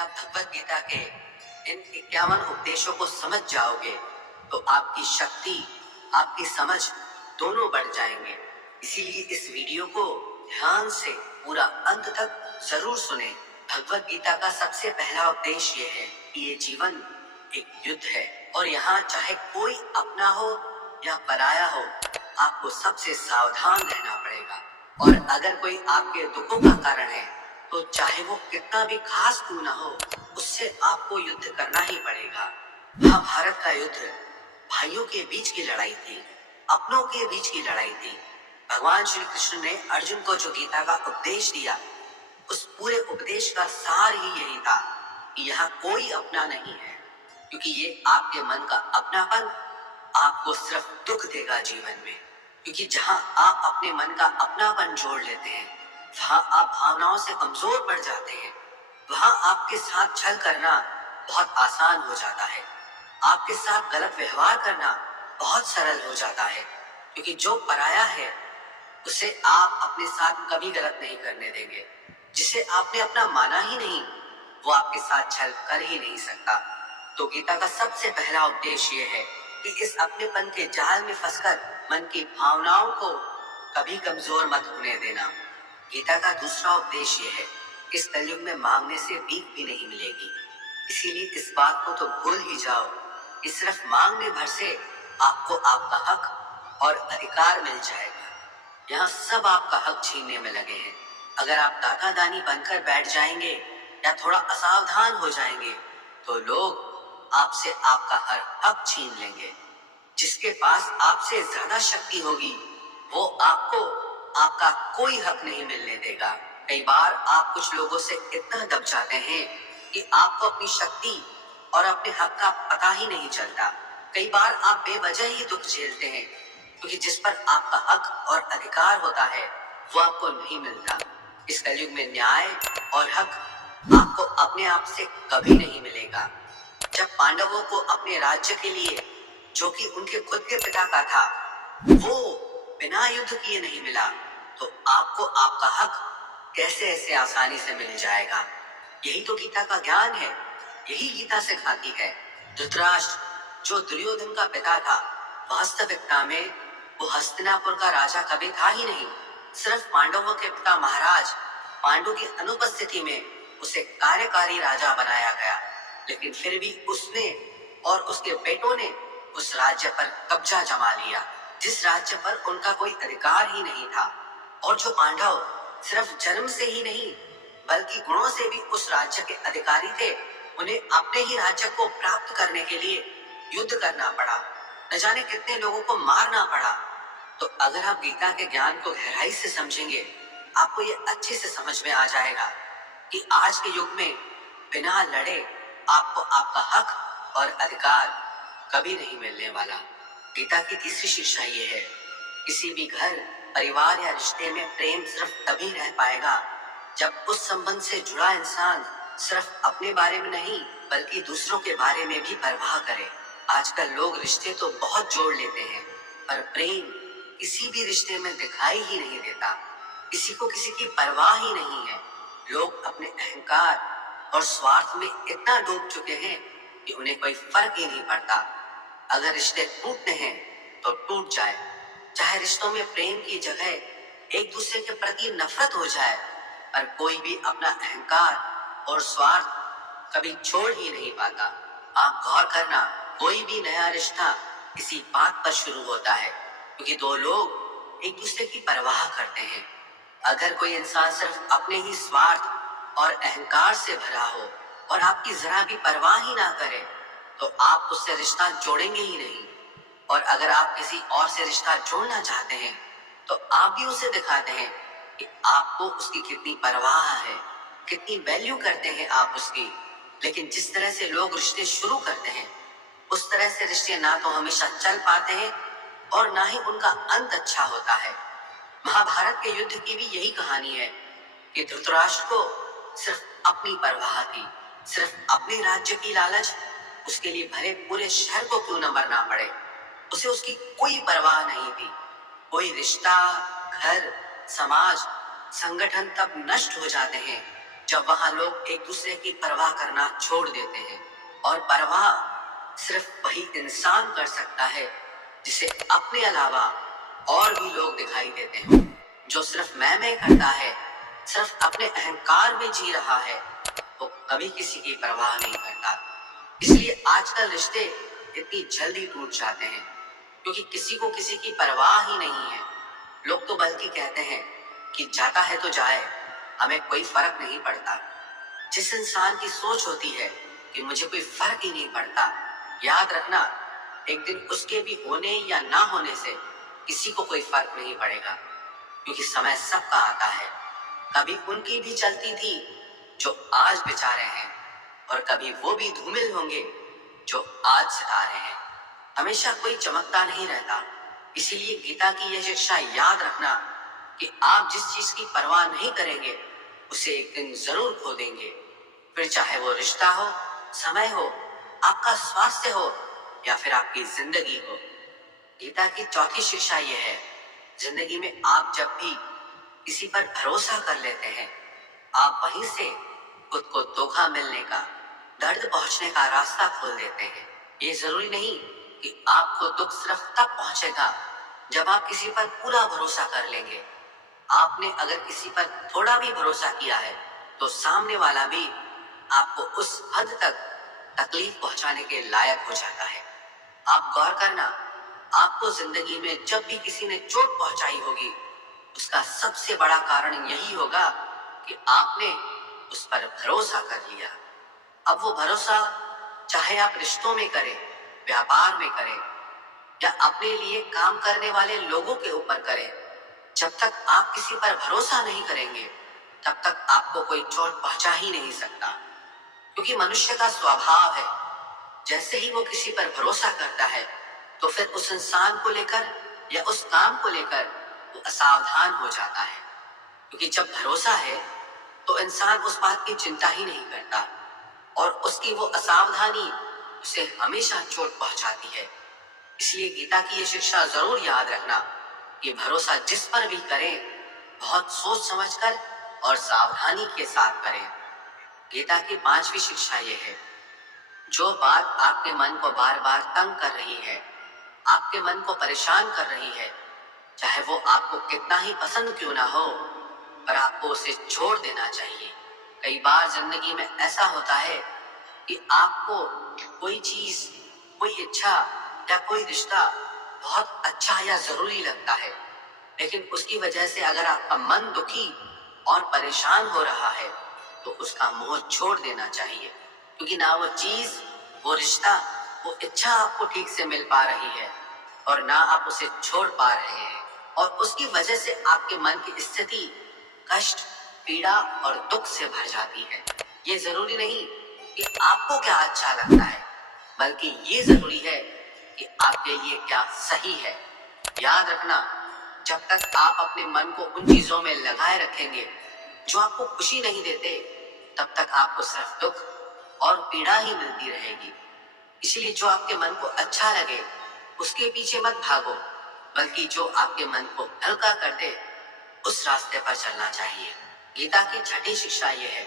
आप भगवत गीता के इन 51 उपदेशों को समझ जाओगे तो आपकी शक्ति, आपकी समझ दोनों बढ़ जाएंगे। इसीलिए इस वीडियो को ध्यान से पूरा अंत तक जरूर सुने। भगवत गीता का सबसे पहला उपदेश ये है कि ये जीवन एक युद्ध है और यहाँ चाहे कोई अपना हो या पराया हो, आपको सबसे सावधान रहना पड़ेगा। और अगर कोई आपके दुखों का कारण है तो चाहे वो कितना भी खास क्यों ना हो, उससे आपको युद्ध करना ही पड़ेगा। महाभारत का युद्ध भाइयों के बीच की लड़ाई थी, अपनों के बीच की लड़ाई थी। भगवान श्री कृष्ण ने अर्जुन को जो गीता का उपदेश दिया, उस पूरे उपदेश का सार ही यही था कि यहाँ कोई अपना नहीं है, क्योंकि ये आपके मन का अपनापन आपको सिर्फ दुख देगा जीवन में। क्योंकि जहाँ आप अपने मन का अपनापन जोड़ लेते हैं, वहाँ आप भावनाओं से कमजोर पड़ जाते हैं। वहाँ आपके साथ छल करना बहुत आसान हो जाता है, आपके साथ गलत व्यवहार करना बहुत सरल हो जाता है। क्योंकि जो पराया है उसे आप अपने साथ कभी गलत नहीं करने देंगे। जिसे आपने अपना माना ही नहीं, वो आपके साथ छल कर ही नहीं सकता। तो गीता का सबसे पहला उपदेश ये है कि इस अपनेपन के जाल में फंसकर मन की भावनाओं को कभी कमजोर मत होने देना। गीता का दूसरा उपदेश ये है, इस कलयुग में मांगने से भीख भी नहीं मिलेगी। इसीलिए इस बात को तो भूल ही जाओ कि सिर्फ मांगने भर से आपको आपका हक और अधिकार मिल जाएगा। यहाँ सब आपका हक छीनने में लगे हैं। अगर आप दाता दानी बनकर बैठ जाएंगे या थोड़ा असावधान हो जाएंगे तो लोग आपसे आपका हर हक छीन लेंगे। जिसके पास आपसे ज्यादा शक्ति होगी वो आपको आपका कोई हक नहीं मिलने देगा। कई बार आप कुछ लोगों से इतना दब जाते हैं कि आपको अपनी शक्ति और अपने हक का पता ही नहीं चलता। कई बार आप बेवजह ही दुख झेलते हैं, क्योंकि जिस पर आपका हक और अधिकार होता है वो आपको नहीं मिलता। इस कलयुग में न्याय और हक आपको अपने आप से कभी नहीं मिलेगा। जब पांडवों को अपने राज्य के लिए, जो कि उनके खुद के पिता का था, वो बिना युद्ध किए नहीं मिला, तो आपको आपका हक कैसे ऐसे आसानी से मिल जाएगा। यही तो गीता का ज्ञान है, यही गीता सिखाती है। धृतराष्ट्र जो दुर्योधन का पिता था, वास्तविकता में वो हस्तिनापुर का राजा कभी था ही नहीं। सिर्फ पांडवों के पिता महाराज पांडु की अनुपस्थिति में उसे कार्यकारी राजा बनाया गया। लेकिन फिर भी उसने और उसके बेटों ने उस राज्य पर कब्जा जमा लिया, जिस राज्य पर उनका कोई अधिकार ही नहीं था। और जो पांडव सिर्फ जन्म से ही नहीं बल्कि गुणों से भी उस राज्य के अधिकारी थे, उन्हें अपने ही राज्य को प्राप्त करने के लिए युद्ध करना पड़ा, न जाने कितने लोगों को मारना पड़ा। तो अगर आप गीता के ज्ञान को गहराई से समझेंगे, आपको ये अच्छे से समझ में आ जाएगा कि आज के युग में बिना लड़े आपको आपका हक और अधिकार कभी नहीं मिलने वाला। गीता की तीसरी शिक्षा ये है, किसी भी घर, परिवार या रिश्ते में प्रेम सिर्फ तभी रह पाएगा जब उस संबंध से जुड़ा इंसान सिर्फ अपने बारे में नहीं बल्कि दूसरों के बारे में भी परवाह करे। आजकल लोग रिश्ते तो बहुत जोड़ लेते हैं, पर प्रेम किसी भी रिश्ते में दिखाई ही नहीं देता। किसी को किसी की परवाह ही नहीं है। लोग अपने अहंकार और स्वार्थ में इतना डूब चुके हैं कि उन्हें कोई फर्क ही नहीं पड़ता। अगर रिश्ते टूटते हैं तो टूट जाए, चाहे रिश्तों में प्रेम की जगह एक दूसरे के प्रति नफरत हो जाए, पर कोई भी अपना अहंकार और स्वार्थ कभी छोड़ ही नहीं पाता। आप गौर करना, कोई भी नया रिश्ता किसी बात पर शुरू होता है, क्योंकि दो लोग एक दूसरे की परवाह करते हैं। अगर कोई इंसान सिर्फ अपने ही स्वार्थ और अहंकार से भरा हो और आपकी जरा भी परवाह ही ना करे, तो आप उससे रिश्ता जोड़ेंगे ही नहीं। और अगर आप किसी और से रिश्ता जोड़ना चाहते हैं तो आप भी उसे दिखाते हैं कि आपको उसकी कितनी परवाह है, कितनी वैल्यू करते हैं आप उसकी। लेकिन जिस तरह से लोग रिश्ते शुरू करते हैं, उस तरह से रिश्ते ना तो हमेशा चल पाते हैं और ना ही उनका अंत अच्छा होता है। महाभारत के युद्ध की भी यही कहानी है कि धृतराष्ट्र को सिर्फ अपनी परवाह थी, सिर्फ अपने राज्य की लालच, उसके लिए भले पूरे शहर को क्यों न मरना पड़े, उसे उसकी कोई परवाह नहीं थी। कोई रिश्ता, घर, समाज, संगठन तब नष्ट हो जाते हैं जब वहां लोग एक दूसरे की परवाह करना छोड़ देते हैं, और परवाह सिर्फ वही इंसान कर सकता है जिसे अपने अलावा और भी लोग दिखाई देते हैं। जो सिर्फ मैं करता है, सिर्फ अपने अहंकार में जी रहा है, वो कभी किसी की परवाह नहीं करता। इसलिए आजकल रिश्ते इतनी जल्दी टूट जाते हैं, क्योंकि किसी को किसी की परवाह ही नहीं है। लोग तो बल्कि कहते हैं कि जाता है तो जाए, हमें कोई फर्क नहीं पड़ता। जिस इंसान की सोच होती है कि मुझे कोई फर्क ही नहीं पड़ता, याद रखना एक दिन उसके भी होने या ना होने से किसी को कोई फर्क नहीं पड़ेगा, क्योंकि समय सबका आता है। कभी उनकी भी चलती थी जो आज बेचारे हैं, और कभी वो भी धूमिल होंगे जो आज सितारे हैं। हमेशा कोई चमकता नहीं रहता। इसीलिए गीता की यह शिक्षा याद रखना कि आप जिस चीज की परवाह नहीं करेंगे, उसे एक दिन जरूर खो देंगे। फिर चाहे वो रिश्ता हो, समय हो, आपका स्वास्थ्य हो, या फिर आपकी जिंदगी हो। गीता की चौथी शिक्षा यह है, जिंदगी में आप जब भी किसी पर भरोसा कर लेते हैं, आप वहीं से खुद को धोखा मिलने का, दर्द पहुंचने का रास्ता खोल देते हैं। ये जरूरी नहीं कि आपको दुख सिर्फ तब पहुंचेगा जब आप किसी पर पूरा भरोसा कर लेंगे। आपने अगर किसी पर थोड़ा भी भरोसा किया है, तो सामने वाला भी आपको उस हद तक तकलीफ पहुंचाने के लायक हो जाता है। आप गौर करना, आपको जिंदगी में जब भी किसी ने चोट पहुंचाई होगी, उसका सबसे बड़ा कारण यही होगा कि आपने उस पर भरोसा कर लिया। अब वो भरोसा चाहे आप रिश्तों में करें, व्यापार में करें, या अपने लिए काम करने वाले लोगों के ऊपर करें, जब तक आप किसी पर भरोसा नहीं करेंगे, तब तक आपको कोई चोट पहुंचा ही नहीं सकता। क्योंकि मनुष्य का स्वभाव है, जैसे ही वो किसी पर भरोसा करता है, तो फिर उस इंसान को लेकर या उस काम को लेकर वो असावधान हो जाता है। क्योंकि जब भरोसा है तो इंसान उस बात की चिंता ही नहीं करता, और उसकी वो असावधानी उसे हमेशा चोट पहुंचाती है। इसलिए गीता की ये शिक्षा जरूर याद रखना कि भरोसा जिस पर भी करें, बहुत सोच समझकर और सावधानी के साथ करें। गीता की पांचवी शिक्षा ये है, जो बात आपके मन को बार बार तंग कर रही है, आपके मन को परेशान कर रही है, चाहे वो आपको कितना ही पसंद क्यों ना हो, पर आपको उसे छोड़ देना चाहिए। कई बार जिंदगी में ऐसा होता है कि आपको कोई चीज, कोई इच्छा या कोई रिश्ता बहुत अच्छा या जरूरी लगता है, लेकिन उसकी वजह से अगर आपका मन दुखी और परेशान हो रहा है, तो उसका मोह छोड़ देना चाहिए। क्योंकि ना वो चीज, वो रिश्ता, वो इच्छा आपको ठीक से मिल पा रही है, और ना आप उसे छोड़ पा रहे हैं, और उसकी वजह से आपके मन की स्थिति कष्ट, पीड़ा और दुख से भर जाती है। ये जरूरी नहीं कि आपको क्या अच्छा लगता है, बल्कि ये जरूरी है कि आपके लिए क्या सही है। याद रखना, जब तक आप अपने मन को उन चीजों में लगाए रखेंगे जो आपको खुशी नहीं देते, तब तक आपको सिर्फ दुख और पीड़ा ही मिलती रहेगी। इसलिए जो आपके मन को अच्छा लगे, उसके पीछे मत भागो, बल्कि जो आपके मन को हल्का कर दे, उस रास्ते पर चलना चाहिए। गीता की छठी शिक्षा यह है,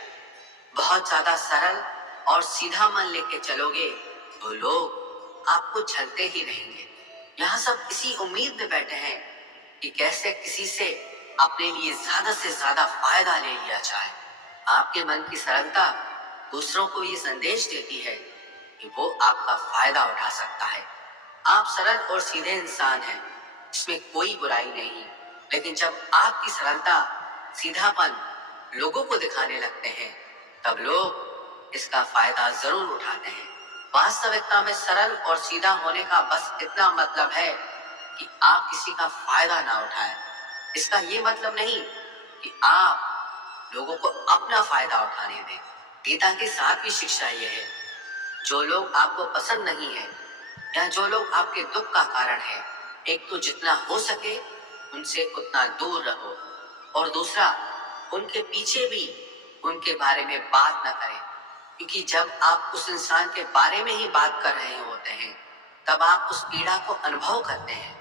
बहुत ज्यादा सरल और सीधा मन लेके चलोगे तो लोग आपको छलते ही रहेंगे। यहाँ सब इसी उम्मीद में बैठे हैं कि कैसे किसी से अपने लिए ज्यादा से ज्यादा फायदा ले लिया जाए। आपके मन की सरलता दूसरों को ये संदेश देती है कि वो आपका फायदा उठा सकता है। आप सरल और सीधे इंसान हैं, इसमें कोई बुराई नहीं। लेकिन जब आपकी सरलता, सीधापन लोगों को दिखाने लगते हैं, तब लोग इसका फायदा जरूर उठाते हैं। वास्तविकता में सरल और सीधा होने का बस इतना मतलब है कि आप किसी का फायदा ना उठाएं। इसका ये मतलब नहीं कि आप लोगों को अपना फायदा उठाने दें। गीता की सातवीं शिक्षा यह है, जो लोग आपको पसंद नहीं है या जो लोग आपके दुख का कारण है, एक तो जितना हो सके उनसे उतना दूर रहो, और दूसरा, उनके पीछे भी उनके बारे में बात न करें। क्योंकि जब आप उस इंसान के बारे में ही बात कर रहे होते हैं, तब आप उस पीड़ा को अनुभव करते हैं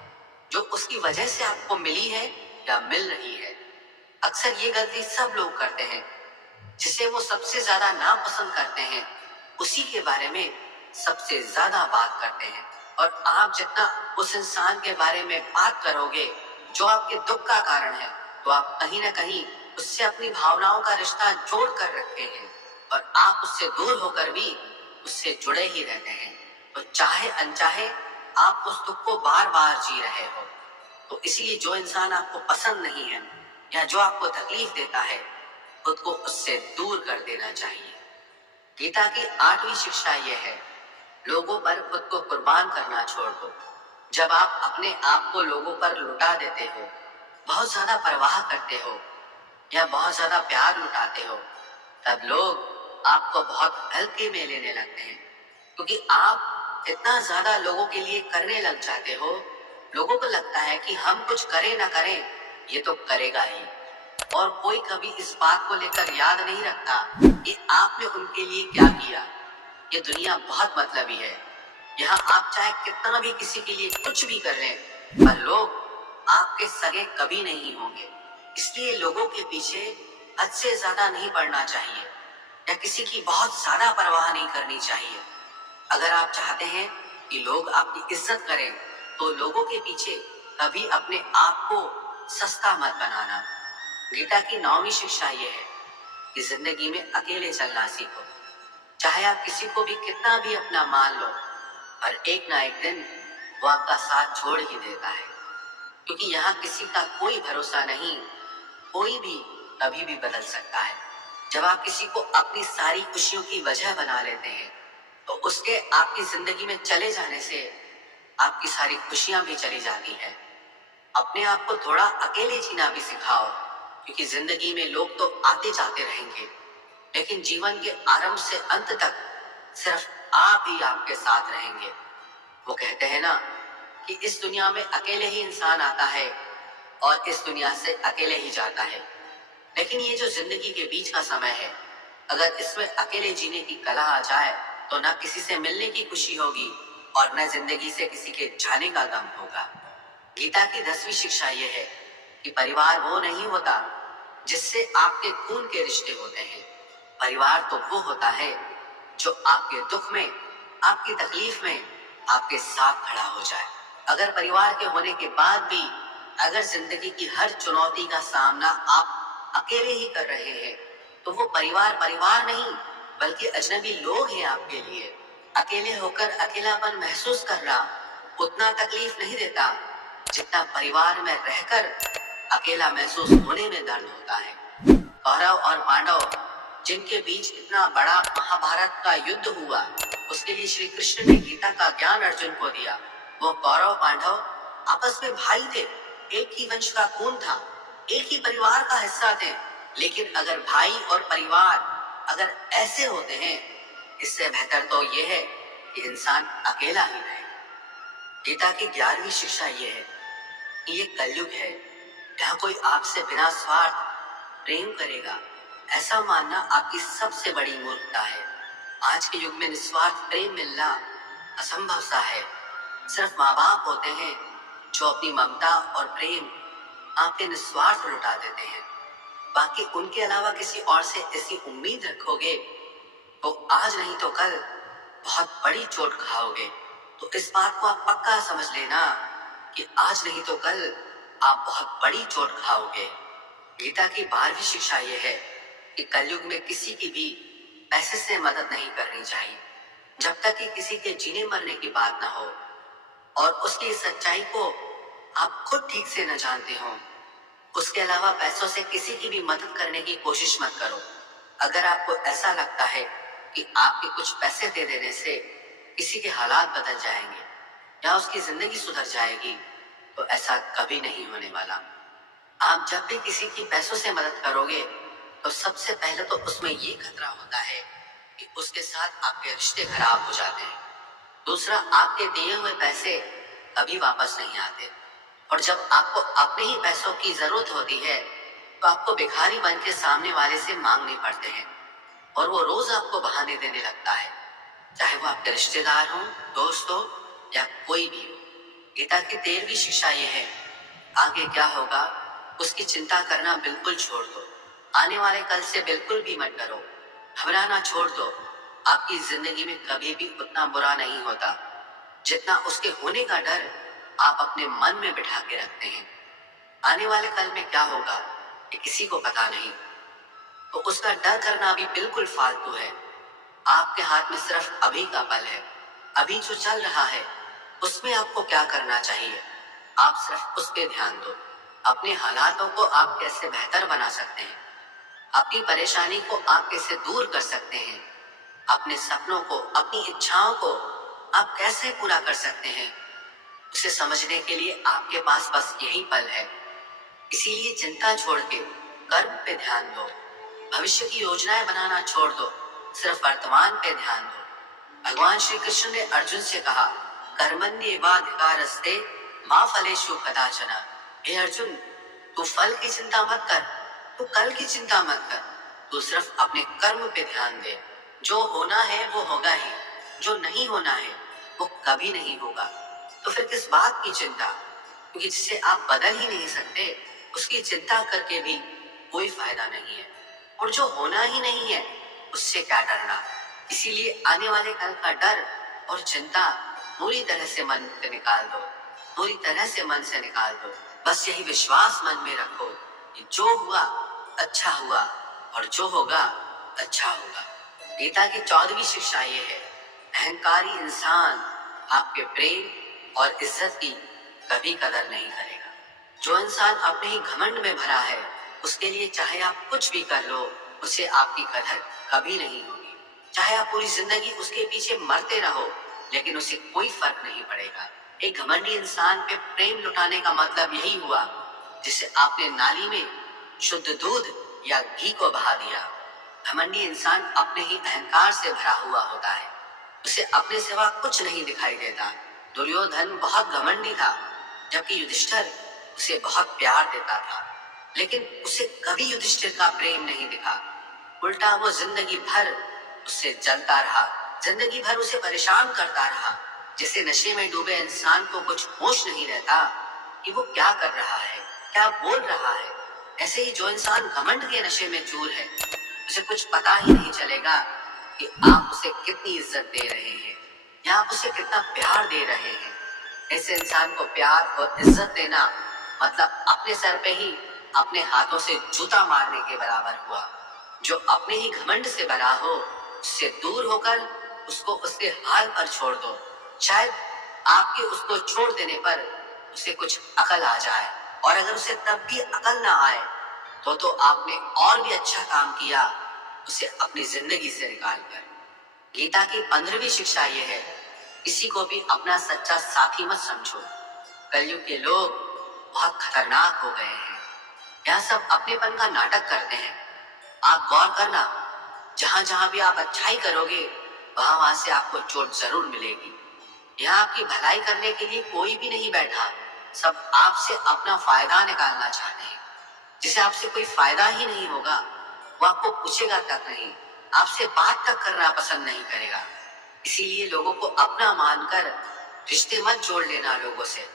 जो उसकी वजह से आपको मिली है या मिल रही है। अक्सर ये गलती सब लोग करते हैं जिसे वो सबसे ज्यादा नापसंद करते हैं, उसी के बारे में सबसे ज्यादा बात करते हैं। और आप जितना उस इंसान के बारे में बात करोगे जो आपके दुख का कारण है, तो आप कहीं ना कहीं उससे अपनी भावनाओं का रिश्ता जोड़ कर रखते हैं और आप उससे दूर होकर भी उससे जुड़े ही रहते हैं। तो चाहे अनचाहे आप उस दुख को बार बार जी रहे हो। तो इसलिए जो इंसान आपको पसंद नहीं है या जो आपको तकलीफ देता है, खुद को उससे दूर कर देना चाहिए। गीता की 8वीं शिक्षा यह है, लोगों पर खुद को कुर्बान करना छोड़ दो। जब आप अपने आप को लोगों पर लुटा देते हो, बहुत ज्यादा परवाह करते हो या बहुत ज्यादा प्यार लुटाते हो, तब लोग आपको बहुत हल्के में लेने लगते हैं, क्योंकि आप इतना ज्यादा लोगों के लिए करने लग जाते हो। लोगों को लगता है कि हम कुछ करें ना करें, ये तो करेगा ही। और कोई कभी इस बात को लेकर याद नहीं रखता कि आपने उनके लिए क्या किया। ये दुनिया बहुत मतलबी है। यहाँ आप चाहे कितना भी किसी के लिए कुछ भी कर लें, पर लोग आपके सगे कभी नहीं होंगे। इसलिए लोगों के पीछे हद से ज्यादा नहीं पड़ना चाहिए या किसी की बहुत ज्यादा परवाह नहीं करनी चाहिए। अगर आप चाहते हैं कि लोग आपकी इज्जत करें, तो लोगों के पीछे कभी अपने आप को सस्ता मत बनाना। गीता की 9वीं शिक्षा यह है कि जिंदगी में अकेले चलना सीखो। चाहे आप किसी को भी कितना भी अपना मान लो, पर एक ना एक दिन वो आपका साथ छोड़ ही देता है, क्योंकि यहाँ किसी का कोई भरोसा नहीं। कोई भी कभी भी बदल सकता है। जब आप किसी को अपनी सारी खुशियों की वजह बना लेते हैं, तो उसके आपकी जिंदगी में चले जाने से आपकी सारी खुशियां भी चली जाती हैं। अपने आप को थोड़ा अकेले जीना भी सिखाओ, क्योंकि जिंदगी में लोग तो आते जाते रहेंगे, लेकिन जीवन के आरंभ से अंत तक सिर्फ आप ही आपके साथ रहेंगे। वो कहते हैं ना कि इस दुनिया में अकेले ही इंसान आता है और इस दुनिया से अकेले ही जाता है। लेकिन ये जो जिंदगी के बीच का समय है, अगर इसमें अकेले जीने की कला आ जाए, तो ना किसी से मिलने की खुशी होगी और न जिंदगी से किसी के जाने का गम होगा। गीता की 10वीं शिक्षा यह है कि परिवार वो नहीं होता जिससे आपके खून के रिश्ते होते हैं। परिवार तो वो होता है जो आपके दुख में, आपकी तकलीफ में आपके साथ खड़ा हो जाए। अगर परिवार के होने के बाद भी अगर जिंदगी की हर चुनौती का सामना आप अकेले ही कर रहे हैं, तो वो परिवार परिवार नहीं बल्कि अजनबी लोग हैं आपके लिए। अकेले होकर अकेलापन महसूस करना उतना तकलीफ नहीं देता जितना परिवार में रहकर अकेला महसूस होने में दर्द होता है। कौरव और पांडव जिनके बीच इतना बड़ा महाभारत का युद्ध हुआ, उसके लिए श्री कृष्ण ने गीता का ज्ञान अर्जुन को दिया। वो कौरव पांडव आपस में भाई थे, एक ही वंश का खून था, एक ही परिवार का हिस्सा थे। लेकिन अगर भाई और परिवार अगर ऐसे होते हैं, इससे बेहतर तो यह है कि इंसान अकेला ही रहे। गीता की 11वीं शिक्षा यह है कि ये कलयुग है, यहाँ कोई आपसे बिना स्वार्थ प्रेम करेगा, ऐसा मानना आपकी सबसे बड़ी मूर्खता है। आज के युग में निस्वार्थ प्रेम मिलना असंभव सा है। सिर्फ माँ बाप होते हैं जो अपनी ममता और प्रेम आपके निस्वार्थ लुटा देते हैं। बाकी उनके अलावा किसी और से ऐसी उम्मीद रखोगे तो आज नहीं तो कल बहुत बड़ी चोट खाओगे। तो इस बात को आप पक्का समझ लेना कि आज नहीं तो कल आप बहुत बड़ी चोट खाओगे। गीता की 12वीं शिक्षा यह है कि कलयुग में किसी की भी पैसे से मदद नहीं करनी चाहिए, जब तक कि किसी के जीने मरने की बात ना हो और उसकी सच्चाई को आप खुद ठीक से न जानते हो। उसके अलावा पैसों से किसी की भी मदद करने की कोशिश मत करो। अगर आपको ऐसा लगता है कि आपके कुछ पैसे दे देने से किसी के हालात बदल जाएंगे या उसकी जिंदगी सुधर जाएगी, तो ऐसा कभी नहीं होने वाला। आप जब भी किसी की पैसों से मदद करोगे, तो सबसे पहले तो उसमें ये खतरा होता है कि उसके साथ आपके रिश्ते खराब हो जाते हैं। दूसरा, आपके दिए हुए पैसे कभी वापस नहीं आते, और जब आपको अपने ही पैसों की जरूरत होती है, तो आपको भिखारी बन के सामने वाले से मांगने पड़ते हैं और वो रोज आपको बहाने देने लगता है, चाहे वो आपके रिश्तेदार हो, दोस्त हो या कोई भी हो। गीता की 13वीं शिक्षा यह है, आगे क्या होगा उसकी चिंता करना बिल्कुल छोड़ दो। आने वाले कल से बिल्कुल भी मत डरो, घबराना छोड़ दो। आपकी जिंदगी में कभी भी उतना बुरा नहीं होता जितना उसके होने का डर आप अपने मन में बिठा के रखते हैं। आने वाले कल में क्या होगा ये किसी को पता नहीं, तो उसका डर करना भी बिल्कुल फालतू है। आपके हाथ में सिर्फ अभी का पल है। अभी जो चल रहा है उसमें आपको क्या करना चाहिए, आप सिर्फ उस पे ध्यान दो। अपने हालातों को आप कैसे बेहतर बना सकते हैं, अपनी परेशानी को आप कैसे दूर कर सकते हैं, अपने सपनों को, अपनी इच्छाओं को आप कैसे पूरा कर सकते हैं, उसे समझने के लिए आपके पास बस यही पल है। इसीलिए चिंता छोड़ के कर्म पे ध्यान दो, भविष्य की योजनाएं बनाना छोड़ दो, सिर्फ वर्तमान पे ध्यान दो। भगवान श्री कृष्ण ने अर्जुन से कहा, कर्मण्येवाधिकारस्ते मा फलेषु कदाचन। हे अर्जुन, तू फल की चिंता मत कर, तू कल की चिंता मत कर, तू सिर्फ अपने कर्म पे ध्यान दे। जो होना है वो होगा ही, जो नहीं होना है वो कभी नहीं होगा। तो फिर किस बात की चिंता, क्योंकि जिसे आप बदल ही नहीं सकते उसकी चिंता करके भी कोई फायदा नहीं है। और जो होना ही नहीं है उससे क्या डरना। इसीलिए आने वाले कल का डर और चिंता पूरी तरह से मन से निकाल दो, पूरी तरह से मन से निकाल दो। बस यही विश्वास मन में रखो कि जो हुआ अच्छा हुआ और जो होगा अच्छा होगा। गीता की 14वीं शिक्षा ये है, अहंकारी इंसान आपके प्रेम और इज्जत की कभी कदर नहीं करेगा। जो इंसान अपने ही घमंड में भरा है उसके लिए चाहे आप कुछ भी कर लो उसे आपकी कदर कभी नहीं होगी। चाहे आप पूरी जिंदगी उसके पीछे मरते रहो लेकिन उसे कोई फर्क नहीं पड़ेगा। एक घमंडी इंसान पे प्रेम लुटाने का मतलब यही हुआ जिसे आपने नाली में शुद्ध दूध या घी को बहा दिया। घमंडी इंसान अपने ही अहंकार से भरा हुआ होता है, उसे अपने सिवा कुछ नहीं दिखाई देता। दुर्योधन बहुत घमंडी था जबकि युधिष्ठिर उसे बहुत प्यार देता था, लेकिन उसे कभी युधिष्ठिर का प्रेम नहीं दिखा। उल्टा वो जिंदगी भर उससे जलता रहा, जिंदगी भर उसे परेशान करता रहा। जैसे नशे में डूबे इंसान को कुछ होश नहीं रहता कि वो क्या कर रहा है, क्या बोल रहा है, ऐसे ही जो इंसान घमंड के नशे में चूर है उसे कुछ पता ही नहीं चलेगा कि आप उसे कितनी इज्जत दे रहे हैं या आप उसे कितना प्यार दे रहे हैं। ऐसे इंसान को प्यार और इज्जत देना मतलब अपने सर पे ही अपने हाथों से जूता मारने के बराबर हुआ। जो अपने ही घमंड से भरा हो उससे दूर होकर उसको उसके हाल पर छोड़ दो। शायद आपके उसको छोड़ देने पर उसे कुछ अकल आ जाए, और अगर उसे तब भी अकल ना आए तो आपने और भी अच्छा काम किया उसे अपनी जिंदगी से निकाल कर। गीता की 15वीं शिक्षा ये है, किसी को भी अपना सच्चा साथी मत समझो। कलयुग के लोग बहुत खतरनाक हो गए हैं, यह सब अपनेपन का नाटक करते हैं। आप गौर करना, जहां जहां भी आप अच्छाई करोगे वहां वहां से आपको चोट जरूर मिलेगी। यहाँ आपकी भलाई करने के लिए कोई भी नहीं बैठा, सब आपसे अपना फायदा निकालना चाहते हैं। जिसे आपसे कोई फायदा ही नहीं होगा वो आपको पूछेगा तक नहीं, आपसे बात तक करना पसंद नहीं करेगा। इसीलिए लोगों को अपना मानकर रिश्ते मत जोड़ लेना लोगों से।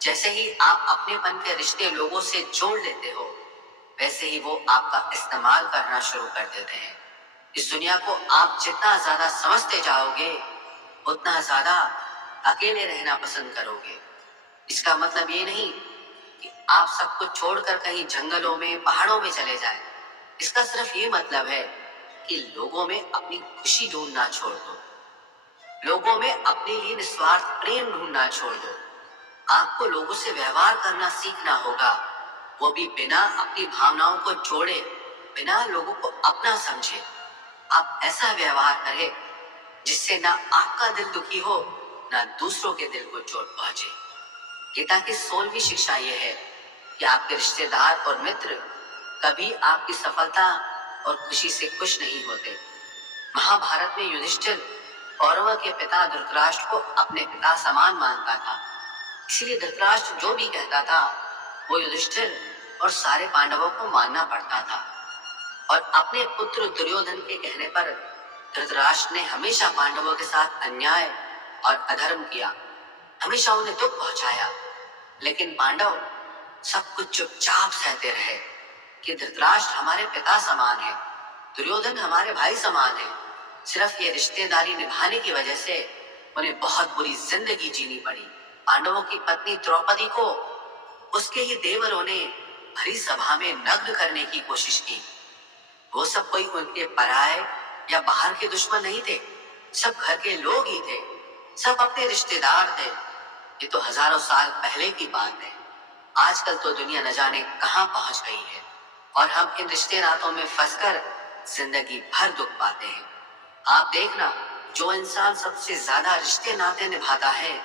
जैसे ही आप अपनेपन के रिश्ते लोगों से जोड़ लेते हो वैसे ही वो आपका इस्तेमाल करना शुरू कर देते हैं। इस दुनिया को आप जितना ज्यादा समझते जाओगे उतना ज्यादा अकेले रहना पसंद करोगे। इसका मतलब ये नहीं कि आप सब कुछ छोड़कर कहीं जंगलों में, पहाड़ों में चले जाएं। इसका सिर्फ ये मतलब है कि लोगों में अपनी खुशी ढूंढना छोड़ दो, लोगों में अपने लिए निस्वार्थ प्रेम ढूंढना छोड़ दो। आपको लोगों से व्यवहार करना सीखना होगा, वो भी बिना अपनी भावनाओं को जोड़े, बिना लोगों को अपना समझे। आप ऐसा व्यवहार करें जिससे ना आपका दिल दुखी हो ना दूसरों के दिल को चोट पहुंचे। गीता की 16वीं शिक्षा यह है कि आपके रिश्तेदार और मित्र कभी आपकी सफलता और खुशी से खुश नहीं होते। महाभारत में युधिष्ठिर कौरवों के पिता धृतराष्ट्र को अपने पिता समान मानता था, इसलिए धृतराष्ट्र जो भी कहता था वो युधिष्ठिर और सारे पांडवों को मानना पड़ता था। और अपने पुत्र दुर्योधन के कहने पर धृतराष्ट्र ने हमेशा पांडवों के साथ अन्याय और अधर्म किया, हमेशा उन्हें दुख पहुंचाया, लेकिन पांडव सब कुछ चुपचाप सहते रहे। कि धृतराष्ट्र हमारे पिता समान है, दुर्योधन हमारे भाई समान है। सिर्फ ये रिश्तेदारी निभाने की वजह से उन्हें बहुत बुरी जिंदगी जीनी पड़ी। पांडवों की पत्नी द्रौपदी को उसके ही देवरों ने भरी सभा में नग्न करने की कोशिश की। वो सब कोई उनके पराये या बाहर के दुश्मन नहीं थे, सब घर के लोग ही थे, सब अपने रिश्तेदार थे। ये तो हजारों साल पहले की बात है। आजकल तो दुनिया न जाने कहां पहुंच गई है और हम इन रिश्ते नातों में फंसकर जिंदगी भर दुख पाते हैं। आप देखना, जो इंसान सबसे ज्यादा रिश्ते नाते निभाता है,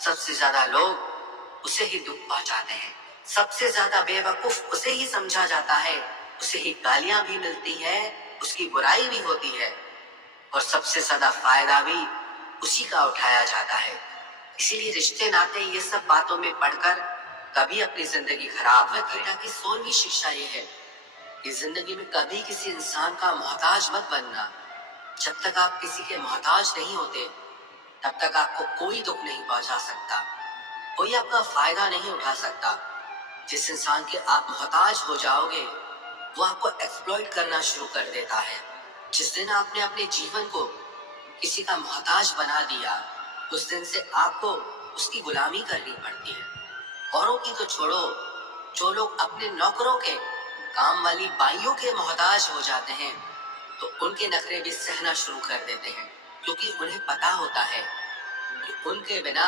सबसे ज्यादा लोग उसे ही दुख पहुंचाते हैं। सबसे ज्यादा बेवकूफ उसे ही समझा जाता है, उसे ही गालियां भी मिलती है, उसकी बुराई भी होती है और सबसे ज्यादा फायदा भी उसी का उठाया जाता है। इसीलिए रिश्ते नाते ये सब बातों में पढ़कर कभी अपनी जिंदगी खराब मत करें। की 16वीं शिक्षा ये है कि जिंदगी में कभी किसी इंसान का मोहताज मत बनना। जब तक आप किसी के मोहताज नहीं होते, तब तक आपको कोई दुख नहीं पहुंचा सकता, कोई आपका फायदा नहीं उठा सकता। जिस इंसान के आप मोहताज हो जाओगे, वो आपको एक्सप्लॉइट करना शुरू कर देता है। जिस दिन आपने अपने जीवन को किसी का मोहताज बना दिया, उस दिन से आपको उसकी गुलामी करनी पड़ती है। औरों की तो छोड़ो, जो लोग अपने नौकरों के, काम वाली बाइयों के मोहताज हो जाते हैं, तो उनके नखरे भी सहना शुरू कर देते हैं, क्योंकि उन्हें पता होता है कि उनके बिना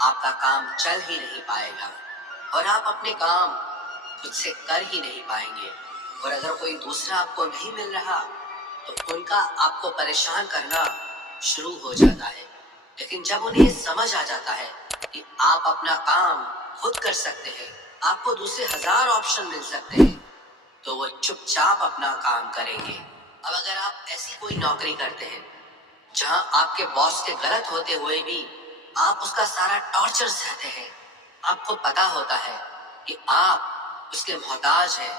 आपका काम चल ही नहीं पाएगा और आप अपने काम खुद से कर ही नहीं पाएंगे। और अगर कोई दूसरा आपको नहीं मिल रहा, तो उनका आपको परेशान करना शुरू हो जाता है। लेकिन जब उन्हें समझ आ जाता है कि आप अपना काम खुद कर सकते हैं, आपको दूसरे 1000 ऑप्शन मिल सकते हैं, तो वो चुपचाप अपना काम करेंगे। अब अगर आप ऐसी कोई नौकरी करते हैं जहां आपके बॉस के गलत होते हुए भी आप उसका सारा टॉर्चर सहते हैं, आपको पता होता है कि आप उसके मोहताज हैं,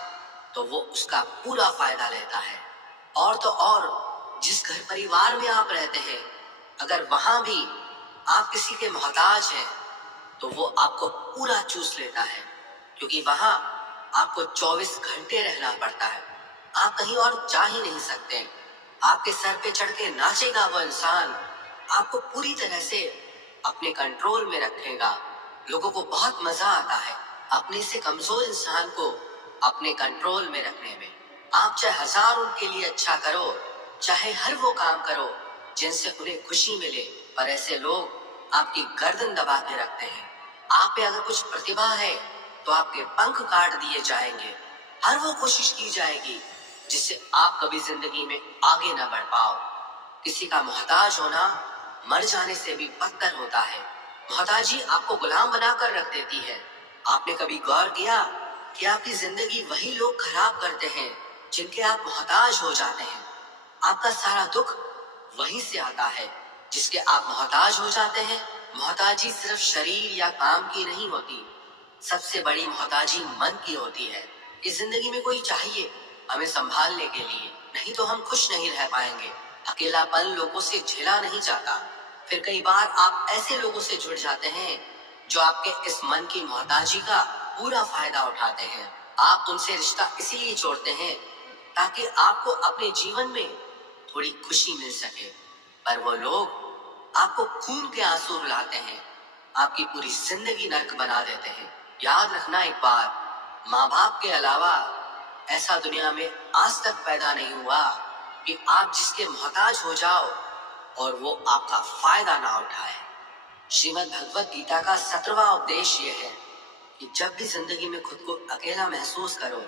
तो वो उसका पूरा फायदा लेता है। और तो और, जिस घर परिवार में आप रहते हैं, अगर वहां भी आप किसी के मोहताज हैं, तो वो आपको पूरा चूस लेता है, क्योंकि वहां आपको 24 घंटे रहना पड़ता है। आप कहीं और जा ही नहीं सकते। आपके सर पे चढ़ के नाचेगा वो इंसान, आपको पूरी तरह से अपने कंट्रोल में रखेगा। लोगों को बहुत मजा आता है अपने से कमजोर इंसान को अपने कंट्रोल में रखने में। आप चाहे 1000 उनके लिए अच्छा करो, चाहे हर वो काम करो जिनसे उन्हें खुशी मिले, पर ऐसे लोग आपकी गर्दन दबा के रखते हैं। आप पे अगर कुछ प्रतिभा है, तो आपके पंख काट दिए जाएंगे। हर वो कोशिश की जाएगी जिससे आप कभी जिंदगी में आगे न बढ़ पाओ। किसी का मोहताज होना मर जाने से भी बदतर होता है। मोहताजी आपको गुलाम बनाकर रख देती है। आपने कभी गौर किया कि आपकी जिंदगी वही लोग खराब करते हैं जिनके आप मोहताज हो जाते हैं। आपका सारा दुख वहीं से आता है जिसके आप मोहताज हो जाते हैं। मोहताजी सिर्फ शरीर या काम की नहीं होती, सबसे बड़ी मोहताजी मन की होती है। इस जिंदगी में कोई चाहिए हमें संभालने के लिए, नहीं तो हम खुश नहीं रह पाएंगे। अकेलापन लोगों से झेला नहीं जाता। फिर कई बार आप ऐसे लोगों से जुड़ जाते हैं जो आपके इस मन की मोहताजी का पूरा फायदा उठाते हैं। आप उनसे रिश्ता इसीलिए जोड़ते हैं ताकि आपको अपने जीवन में थोड़ी खुशी मिल सके, पर वो लोग आपको खून के आंसू रुलाते हैं, आपकी पूरी जिंदगी नर्क बना देते हैं। याद रखना एक बात, माँ बाप के अलावा ऐसा दुनिया में आज तक पैदा नहीं हुआ कि आप जिसके मोहताज हो जाओ और वो आपका फायदा ना उठाए। श्रीमद् भगवत गीता का 17वां उपदेश ये है कि जब भी जिंदगी में खुद को अकेला महसूस करो,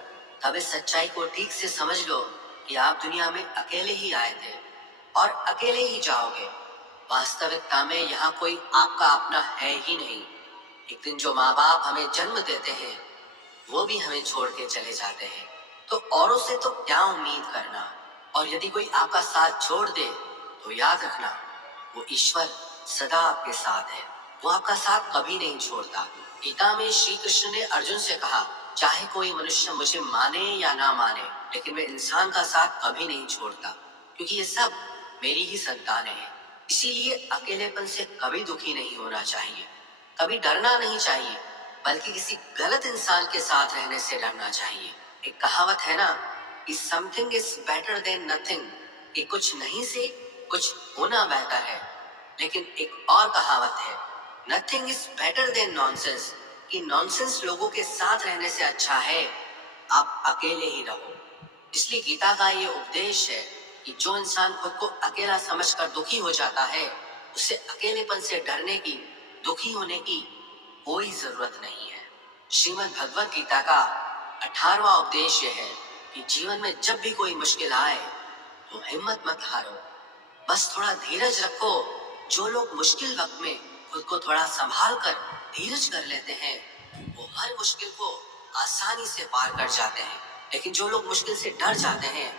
तब इस सच्चाई को ठीक से समझ लो कि आप दुनिया में अकेले ही आए थे और अकेले ही जाओगे। वास्तविकता में यहाँ कोई आपका अपना है ही नहीं। एक दिन जो माँ बाप हमें जन्म देते हैं, वो भी हमें छोड़ के चले जाते हैं, तो औरों से तो क्या उम्मीद करना। और यदि कोई आपका साथ छोड़ दे, तो याद रखना वो ईश्वर सदा आपके साथ है, वो आपका साथ कभी नहीं छोड़ता। गीता में श्री कृष्ण ने अर्जुन से कहा, चाहे कोई मनुष्य मुझे माने या ना माने, लेकिन मैं इंसान का साथ कभी नहीं छोड़ता, क्योंकि ये सब मेरी ही संतानें हैं। इसीलिए अकेलेपन से कभी दुखी नहीं होना चाहिए, कभी डरना नहीं चाहिए, बल्कि किसी गलत इंसान के साथ रहने से डरना चाहिए। एक कहावत है ना कि something is better than nothing, कि कुछ नहीं से कुछ होना बेहतर है। लेकिन एक और कहावत है, nothing is better than nonsense, कि नॉनसेंस लोगों के साथ रहने से अच्छा है आप अकेले ही रहो। इसलिए गीता का ये उपदेश है कि जो इंसान खुद को अकेला समझकर दुखी हो जाता है, उसे अकेलेपन से डरने की, दुखी होने की कोई जरूरत नहीं है। श्रीमद् भगवत गीता का 18वां उपदेश यह है कि जीवन में जब भी कोई मुश्किल आए तो हिम्मत मत हारो, बस थोड़ा धीरज रखो। जो लोग मुश्किल वक्त में खुद को थोड़ा संभाल कर धीरज कर लेते हैं, वो हर मुश्किल को आसानी से पार कर जाते हैं। लेकिन जो लोग मुश्किल से डर जाते हैं,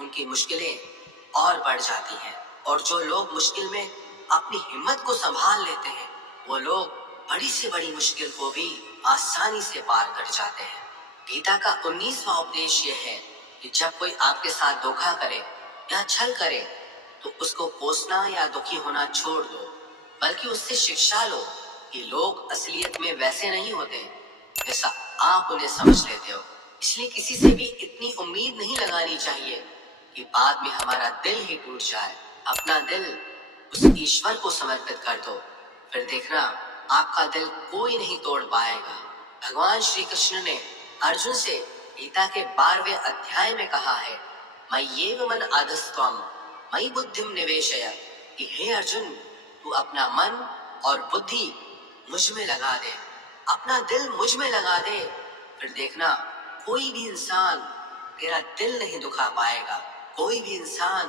उनकी मुश्किलें और बढ़ जाती हैं। और जो लोग मुश्किल में अपनी हिम्मत को संभाल लेते हैं, वो लोग बड़ी से बड़ी मुश्किल को भी आसानी से पार कर जाते हैं। गीता का 19वां उपदेश यह है कि जब कोई आपके साथ धोखा करे या छल करे तो उसको कोसना या दुखी होना छोड़ दो, बल्कि उससे शिक्षा लो कि लोग असलियत में वैसे नहीं होते जैसा आप उन्हें समझ लेते हो। इसलिए किसी से भी इतनी उम्मीद नहीं लगानी चाहिए कि बाद में हमारा दिल ही टूट जाए। अपना दिल उस ईश्वर को समर्पित कर दो, फिर देखना आपका दिल कोई नहीं तोड़ पाएगा। भगवान श्री कृष्ण ने अर्जुन से गीता के 12वें अध्याय में कहा है, मय्येव मन आधस्त्वम मयि बुद्धिम निवेशय, कि हे अर्जुन, तू अपना मन और बुद्धि मुझ में लगा दे, अपना दिल मुझ में लगा दे, फिर देखना कोई भी इंसान तेरा दिल नहीं दुखा पाएगा, कोई भी इंसान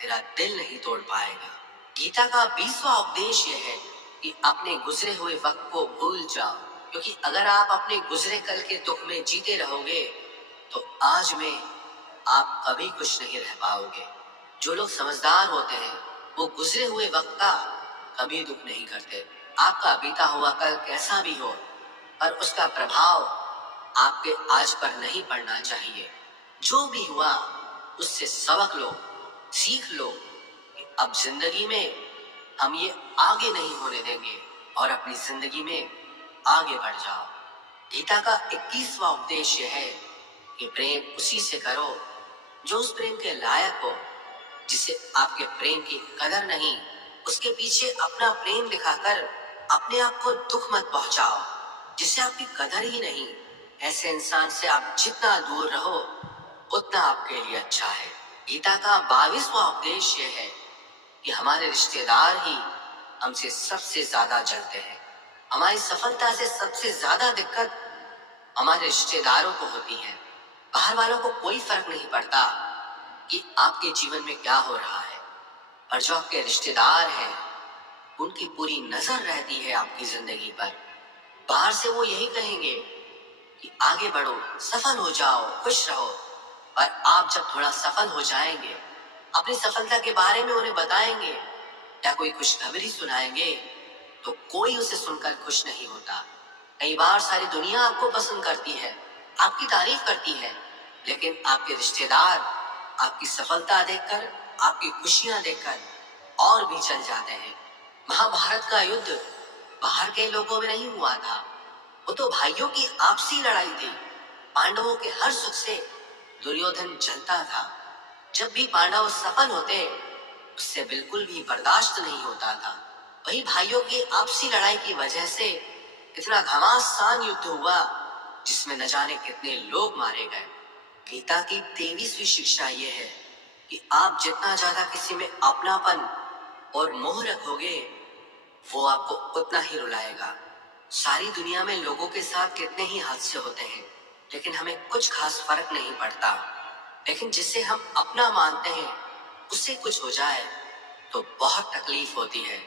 तेरा दिल नहीं तोड़ पाएगा। गीता का 20वां उपदेश यह है कि अपने गुजरे हुए वक्त को भूल जाओ, क्योंकि अगर आप अपने गुजरे कल के दुख में जीते रहोगे तो आज में आप कभी खुश नहीं रह पाओगे। जो लोग समझदार होते हैं वो गुजरे हुए वक्त का कभी दुख नहीं करते। आपका बीता हुआ कल कैसा भी हो, पर उसका प्रभाव आपके आज पर नहीं पड़ना चाहिए। जो भी हुआ उससे सबक लो, सीख लो कि अब जिंदगी में हम ये आगे नहीं होने देंगे और अपनी जिंदगी में आगे बढ़ जाओ। गीता का 21वां उपदेश यह है कि प्रेम उसी से करो जो उस प्रेम के लायक हो। जिसे आपके प्रेम की कदर नहीं, उसके पीछे अपना प्रेम दिखाकर अपने आप को दुख मत पहुंचाओ। जिसे आपकी कदर ही नहीं, ऐसे इंसान से आप जितना दूर रहो उतना आपके लिए अच्छा है। गीता का 22वां उपदेश यह है कि हमारे रिश्तेदार ही हमसे सबसे ज्यादा जलते हैं। हमारी सफलता से सबसे ज्यादा दिक्कत हमारे रिश्तेदारों को होती है। बाहर वालों को कोई फर्क नहीं पड़ता कि आपके जीवन में क्या हो रहा है, और जो आपके रिश्तेदार हैं उनकी पूरी नजर रहती है आपकी जिंदगी पर। बाहर से वो यही कहेंगे कि आगे बढ़ो, सफल हो जाओ, खुश रहो, पर आप जब थोड़ा सफल हो जाएंगे, अपनी सफलता के बारे में उन्हें बताएंगे या कोई खुशखबरी सुनाएंगे तो कोई उसे सुनकर खुश नहीं होता। कई बार सारी दुनिया आपको पसंद करती है, आपकी तारीफ करती है, लेकिन आपके रिश्तेदार आपकी सफलता देखकर, आपकी खुशियां देखकर और भी चल जाते हैं। महाभारत का युद्ध बाहर के लोगों में नहीं हुआ था, वो तो भाइयों की आपसी लड़ाई थी। पांडवों के हर सुख से दुर्योधन जलता था। जब भी पांडव सफल होते उससे बिल्कुल भी बर्दाश्त नहीं होता था। वही भाइयों की आपसी लड़ाई की वजह से इतना घमासान युद्ध हुआ जिसमें न जाने कितने लोग मारे गए। गीता की 23वीं शिक्षा यह है कि आप जितना ज्यादा किसी में अपनापन और मोह रखोगे वो आपको उतना ही रुलाएगा। सारी दुनिया में लोगों के साथ कितने ही हादसे होते हैं, लेकिन हमें कुछ खास फर्क नहीं पड़ता। लेकिन जिसे हम अपना मानते हैं उससे कुछ हो जाए तो बहुत तकलीफ होती है।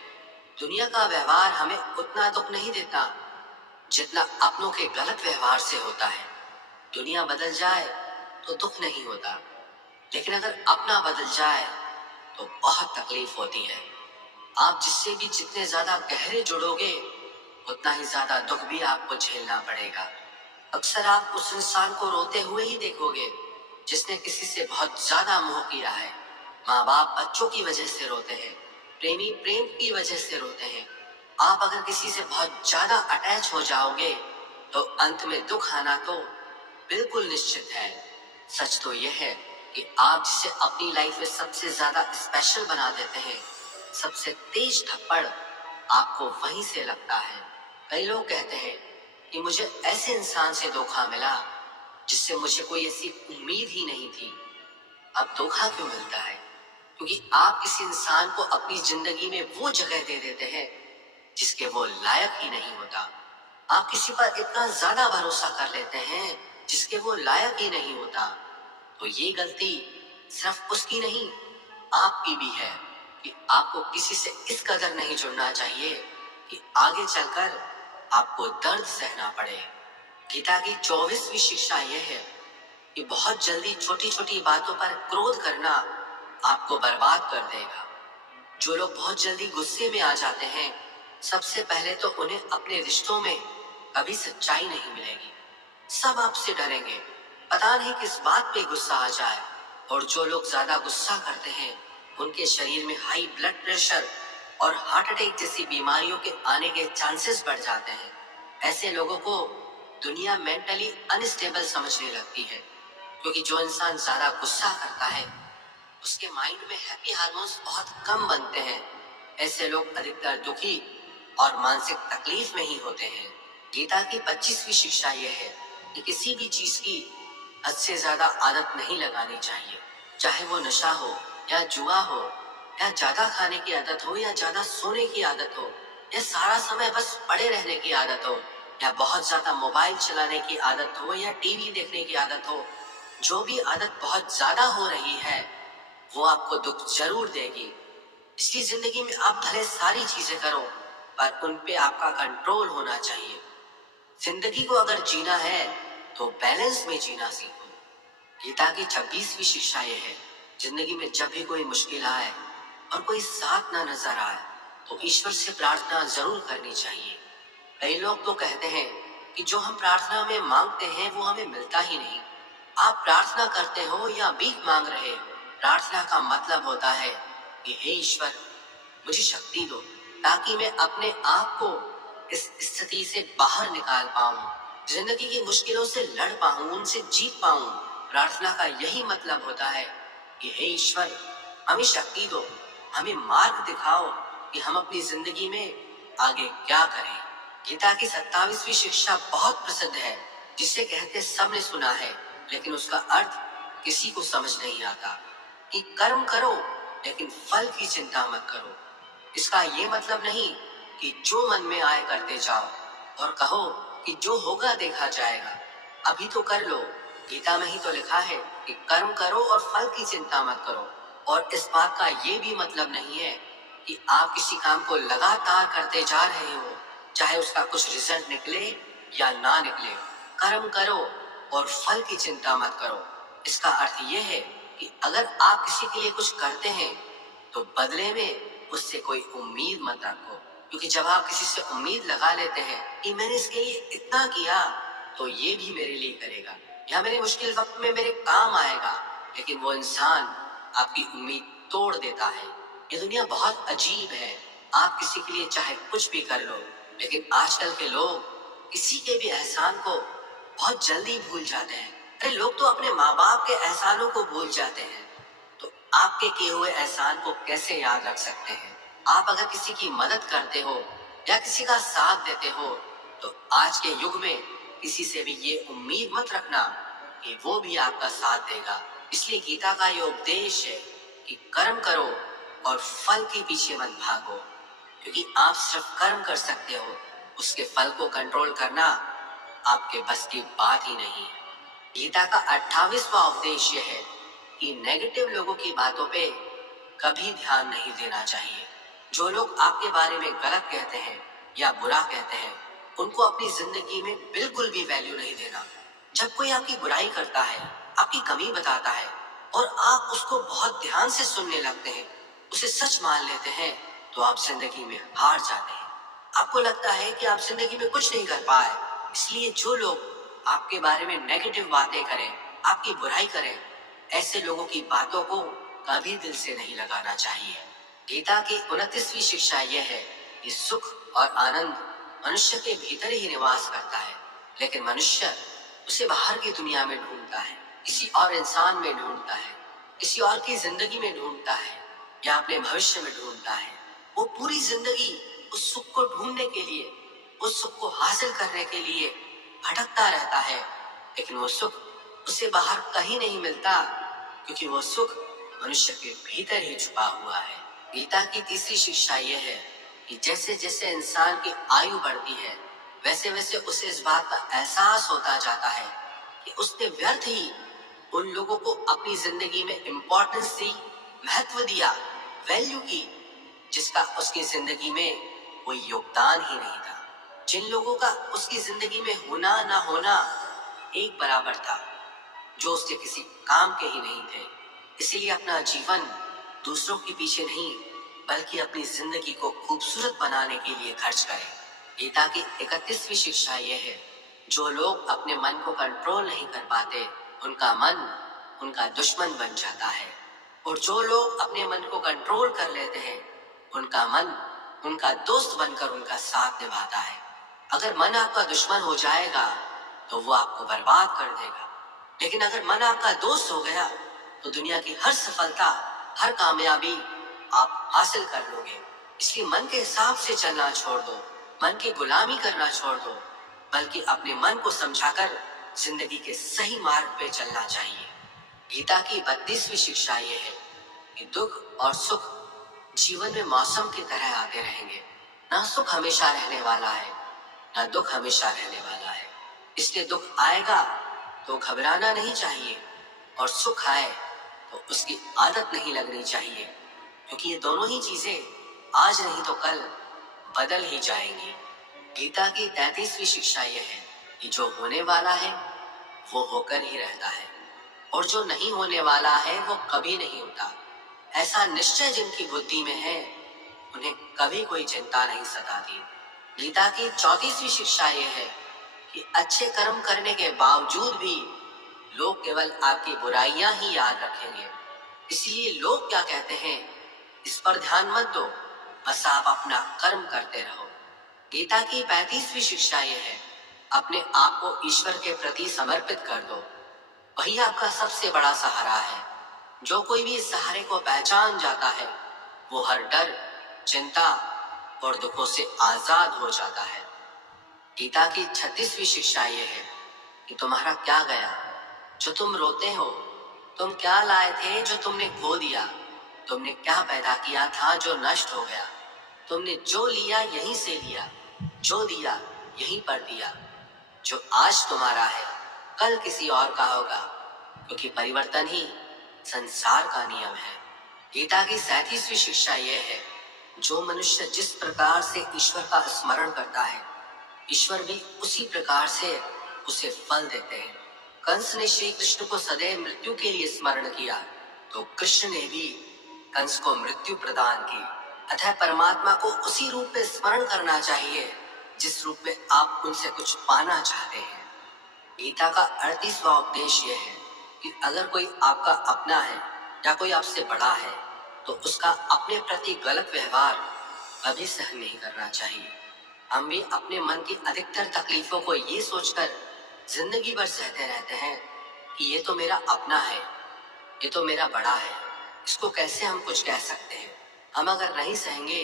दुनिया का व्यवहार हमें उतना दुख नहीं देता जितना अपनों के गलत व्यवहार से होता है। दुनिया बदल जाए तो दुख नहीं होता, लेकिन अगर अपना बदल जाए तो बहुत तकलीफ होती है। आप जिससे भी जितने ज्यादा गहरे जुड़ोगे उतना ही ज्यादा दुख भी आपको झेलना पड़ेगा। अक्सर आप उस इंसान को रोते हुए ही देखोगे जिसने किसी से बहुत ज्यादा मोह किया है। माँ बाप बच्चों की वजह से रोते हैं, प्रेमी प्रेम की वजह से रोते हैं। आप अगर किसी से बहुत ज्यादा अटैच हो जाओगे तो अंत में दुख आना तो बिल्कुल निश्चित है। सच तो यह है कि आप जिसे अपनी लाइफ में सबसे ज्यादा स्पेशल बना देते हैं, सबसे तेज थप्पड़ आपको वहीं से लगता है। कई लोग कहते हैं कि मुझे ऐसे इंसान से धोखा मिला जिससे मुझे कोई ऐसी उम्मीद ही नहीं थी। अब धोखा क्यों मिलता है? क्योंकि आप किसी इंसान को अपनी जिंदगी में वो जगह दे देते हैं जिसके वो लायक ही नहीं होता। आप किसी पर इतना ज्यादा भरोसा कर लेते हैं जिसके वो लायक ही नहीं होता। तो ये गलती सिर्फ उसकी नहीं, आपकी भी है कि आपको किसी से इस कदर नहीं जुड़ना चाहिए कि आगे चलकर आपको दर्द सहना पड़े। गीता की 24वीं शिक्षा यह है कि बहुत जल्दी छोटी छोटी बातों पर क्रोध करना आपको बर्बाद कर देगा। जो लोग बहुत जल्दी गुस्से में आ जाते हैं, सबसे पहले तो उन्हें अपने रिश्तों में कभी सच्चाई नहीं मिलेगी। सब आपसे डरेंगे, पता नहीं किस बात पे गुस्सा आ जाए। और जो लोग ज्यादा गुस्सा करते हैं, उनके शरीर में हाई ब्लड प्रेशर और हार्ट अटैक जैसी बीमारियों के आने के चांसेस बढ़ जाते हैं। ऐसे लोगों को दुनिया मेंटली अनस्टेबल समझने लगती है, क्योंकि जो इंसान ज्यादा गुस्सा करता है उसके माइंड में हैप्पी हार्मोन्स बहुत कम बनते हैं। ऐसे लोग अधिकतर दुखी और मानसिक तकलीफ में ही होते हैं। गीता की 25वीं शिक्षा यह है कि किसी भी चीज की हद से ज्यादा आदत नहीं लगानी चाहिए। चाहे वो नशा हो या जुआ हो, या ज्यादा खाने की आदत हो, या ज्यादा सोने की आदत हो, या सारा समय बस पड़े रहने की आदत हो, या बहुत ज्यादा मोबाइल चलाने की आदत हो, या टीवी देखने की आदत हो। जो भी आदत बहुत ज्यादा हो रही है वो आपको दुख जरूर देगी। इसलिए जिंदगी में आप भले सारी चीजें करो, पर उन पे आपका कंट्रोल होना चाहिए। जिंदगी को अगर जीना है तो बैलेंस में जीना सीखो। गीता की 26वीं शिक्षा यह है, जिंदगी में जब भी कोई मुश्किल आए और कोई साथ ना नजर आए तो ईश्वर से प्रार्थना जरूर करनी चाहिए। कई लोग तो कहते हैं कि जो हम प्रार्थना में मांगते हैं वो हमें मिलता ही नहीं। आप प्रार्थना करते हो या भीख मांग रहे हो, प्रार्थना का मतलब होता है कि हे ईश्वर, मुझे शक्ति दो ताकि मैं अपने आप को इस स्थिति से बाहर निकाल पाऊं, जिंदगी की मुश्किलों से लड़ पाऊं, उनसे जीत पाऊं। प्रार्थना का यही मतलब होता है कि हे ईश्वर, हमें शक्ति दो, हमें मार्ग दिखाओ कि हम अपनी जिंदगी में आगे क्या करें। गीता की 27वीं शिक्षा बहुत प्रसिद्ध है, जिसे कहते सबने सुना है, लेकिन उसका अर्थ किसी को समझ नहीं आता कि कर्म करो लेकिन फल की चिंता मत करो। इसका ये मतलब नहीं कि जो मन में आए करते जाओ और कहो कि जो होगा देखा जाएगा, अभी तो कर लो। गीता में ही तो लिखा है कि कर्म करो और फल की चिंता मत करो। और इस बात का ये भी मतलब नहीं है कि आप किसी काम को लगातार करते जा रहे हो, चाहे उसका कुछ रिजल्ट निकले या ना निकले। कर्म करो और फल की चिंता मत करो। इसका अर्थ यह है कि अगर आप किसी के लिए कुछ करते हैं तो बदले में उससे कोई उम्मीद मत रखो, क्योंकि जब आप किसी से उम्मीद लगा लेते हैं कि मैंने इसके लिए इतना किया तो ये भी मेरे लिए करेगा या मेरे मुश्किल वक्त में मेरे काम आएगा, लेकिन वो इंसान आपकी उम्मीद तोड़ देता है। ये दुनिया बहुत अजीब है। आप किसी के लिए चाहे कुछ भी कर लो, लेकिन आजकल के लोग किसी के भी एहसान को बहुत जल्दी भूल जाते हैं। अरे लोग तो अपने माँ बाप के एहसानों को भूल जाते हैं, तो आपके किए हुए एहसान को कैसे याद रख सकते हैं। आप अगर किसी की मदद करते हो या किसी का साथ देते हो तो आज के युग में किसी से भी ये उम्मीद मत रखना कि वो भी आपका साथ देगा। इसलिए गीता का ये उपदेश है कि कर्म करो और फल के पीछे मत भागो, क्योंकि आप सिर्फ कर्म कर सकते हो, उसके फल को कंट्रोल करना आपके बस की बात ही नहीं है। गीता का 28वां उपदेश यह है कि नेगेटिव लोगों की बातों पे कभी ध्यान नहीं देना चाहिए। जो लोग आपके बारे में गलत कहते हैं या बुरा कहते हैं, उनको अपनी जिंदगी में बिल्कुल भी वैल्यू नहीं देना। जब कोई आपकी बुराई करता है, आपकी कमी बताता है और आप उसको बहुत ध्यान से सुनने लगते हैं, उसे सच मान लेते हैं, तो आप जिंदगी में हार जाते हैं। आपको लगता है कि आप जिंदगी में कुछ नहीं कर पाए। इसलिए जो लोग आपके बारे में नेगेटिव बातें करें, आपकी बुराई करें, ऐसे लोगों की बातों को कभी दिल से नहीं लगाना चाहिए। गीता की 29वीं शिक्षा यह है कि सुख और आनंद मनुष्य के भीतर ही निवास करता है, लेकिन मनुष्य उसे बाहर की दुनिया में ढूंढता है, किसी और इंसान में ढूंढता है, किसी और की जिंदगी में ढूंढता है, या अपने भविष्य में ढूंढता है। वो पूरी जिंदगी उस सुख को ढूंढने के लिए, उस सुख को हासिल करने के लिए भटकता रहता है, लेकिन वो सुख उसे बाहर कहीं नहीं मिलता, क्योंकि वो सुख मनुष्य के भीतर ही छुपा हुआ है। गीता की तीसरी शिक्षा यह है कि जैसे जैसे इंसान की आयु बढ़ती है, वैसे वैसे उसे इस बात का एहसास होता जाता है कि उसने व्यर्थ ही उन लोगों को अपनी जिंदगी में इंपॉर्टेंस दी, महत्व दिया, वैल्यू की, जिसका उसकी जिंदगी में कोई योगदान ही नहीं था। जिन लोगों का उसकी जिंदगी में होना ना होना एक बराबर था, जो उसके किसी काम के ही नहीं थे। इसीलिए अपना जीवन दूसरों के पीछे नहीं, बल्कि अपनी जिंदगी को खूबसूरत बनाने के लिए खर्च करें। गीता की 31वीं शिक्षा यह है, जो लोग अपने मन को कंट्रोल नहीं कर पाते, उनका मन उनका दुश्मन बन जाता है, और जो लोग अपने मन को कंट्रोल कर लेते हैं, उनका मन उनका दोस्त बनकर उनका साथ निभाता है। अगर मन आपका दुश्मन हो जाएगा तो वो आपको बर्बाद कर देगा, लेकिन अगर मन आपका दोस्त हो गया तो दुनिया की हर सफलता, हर कामयाबी आप हासिल कर लोगे। इसलिए मन के हिसाब से चलना छोड़ दो, मन की गुलामी करना छोड़ दो, बल्कि अपने मन को समझाकर जिंदगी के सही मार्ग पे चलना चाहिए। गीता की 32वीं शिक्षा यह है कि दुख और सुख जीवन में मौसम की तरह आते रहेंगे। ना सुख हमेशा रहने वाला है, ना दुख हमेशा रहने वाला है। इसलिए दुख आएगा तो घबराना नहीं चाहिए, और सुख आए तो उसकी आदत नहीं लगनी चाहिए, क्योंकि ये दोनों ही चीजें आज नहीं तो कल बदल ही जाएंगी। गीता की 33वीं शिक्षा यह है कि जो होने वाला है वो होकर ही रहता है, और जो नहीं होने वाला है वो कभी नहीं होता। ऐसा निश्चय जिनकी बुद्धि में है, उन्हें कभी कोई चिंता नहीं सताती। गीता की 34वीं शिक्षा यह है कि अच्छे कर्म करने के बावजूद भी लोग केवल आपकी बुराइयां ही याद रखेंगे। इसलिए लोग क्या कहते हैं, इस पर ध्यान मत दो, बस आप अपना कर्म करते रहो। गीता की 35वीं शिक्षा यह है, अपने आप को ईश्वर के प्रति समर्पित कर दो, वही आपका सबसे बड़ा सहारा है। जो कोई भी इस सहारे को पहचान जाता है, वो हर डर, चिंता और दुखों से आजाद हो जाता है। गीता की 36वीं शिक्षा यह है कि तुम्हारा क्या गया जो तुम रोते हो, तुम क्या लाए थे जो तुमने खो दिया, तुमने क्या पैदा किया था जो नष्ट हो गया, तुमने जो लिया यहीं से लिया, जो दिया यहीं पर दिया। जो आज तुम्हारा है कल किसी और का होगा, क्योंकि परिवर्तन ही संसार का नियम है। गीता की 37वीं शिक्षा यह है, जो मनुष्य जिस प्रकार से ईश्वर का स्मरण करता है, ईश्वर भी उसी प्रकार से उसे फल देते हैं। कंस ने श्री कृष्ण को सदैव मृत्यु के लिए स्मरण किया, तो कृष्ण ने भी कंस को मृत्यु प्रदान की। अतः परमात्मा को उसी रूप में स्मरण करना चाहिए जिस रूप में आप उनसे कुछ पाना चाहते हैं। गीता का 38वां उपदेश यह है कि अगर कोई आपका अपना है या कोई आपसे बड़ा है, तो उसका अपने प्रति गलत व्यवहार कभी सहन नहीं करना चाहिए। हम भी अपने मन की अधिकतर तकलीफों को ये सोचकर जिंदगी भर सहते रहते हैं कि ये तो मेरा अपना है, ये तो मेरा बड़ा है, इसको कैसे हम कुछ कह सकते हैं। हम अगर नहीं सहेंगे,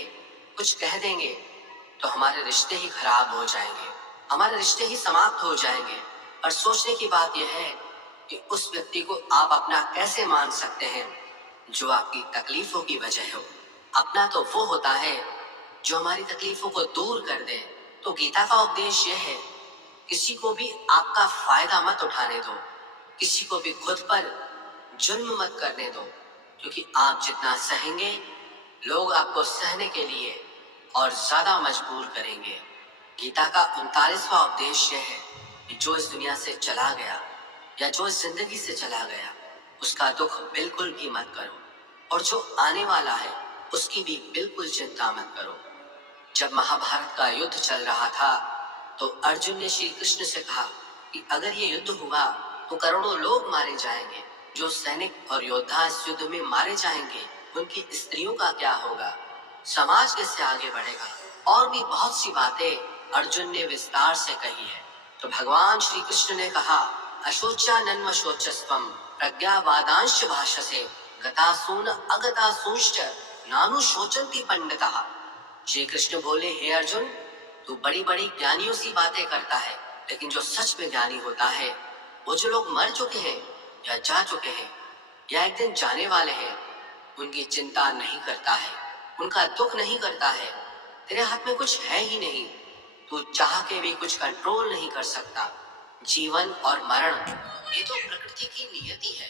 कुछ कह देंगे, तो हमारे रिश्ते ही खराब हो जाएंगे, हमारे रिश्ते ही समाप्त हो जाएंगे। और सोचने की बात यह है कि उस व्यक्ति को आप अपना कैसे मान सकते हैं जो आपकी तकलीफों की वजह हो। अपना तो वो होता है जो हमारी तकलीफों को दूर कर दे। तो गीता का उपदेश यह है, किसी को भी आपका फायदा मत उठाने दो, किसी को भी खुद पर जुल्म मत करने दो, क्योंकि आप जितना सहेंगे, लोग आपको सहने के लिए और ज्यादा मजबूर करेंगे। गीता का 39वां उपदेश यह है कि जो इस दुनिया से चला गया या जो इस जिंदगी से चला गया, उसका दुख बिल्कुल भी मत करो, और जो आने वाला है उसकी भी बिल्कुल चिंता मत करो। जब महाभारत का युद्ध चल रहा था, तो अर्जुन ने श्री कृष्ण से कहा कि अगर ये युद्ध हुआ तो करोड़ों लोग मारे जाएंगे। जो सैनिक और योद्धा इस युद्ध में मारे जाएंगे, उनकी स्त्रियों का क्या होगा, समाज कैसे आगे बढ़ेगा। और भी बहुत सी बातें अर्जुन ने विस्तार से कही है। तो भगवान श्री कृष्ण ने कहा, अशोच्यानन्म शोचस्वम प्रज्ञावादांश भाषसे गतासून अगतासूंश्च नानु शोचन्ति पंडितः। श्री कृष्ण बोले, हे अर्जुन, तू बड़ी बड़ी ज्ञानियों सी बातें करता है, लेकिन जो सच में ज्ञानी होता है, वो जो लोग मर चुके हैं या जा चुके हैं या एक दिन जाने वाले हैं, उनकी चिंता नहीं करता है, उनका दुख नहीं करता है। तेरे हाथ में कुछ है ही नहीं, तू चाह के भी कुछ कंट्रोल नहीं कर सकता। जीवन और मरण ये तो प्रकृति की नियति है।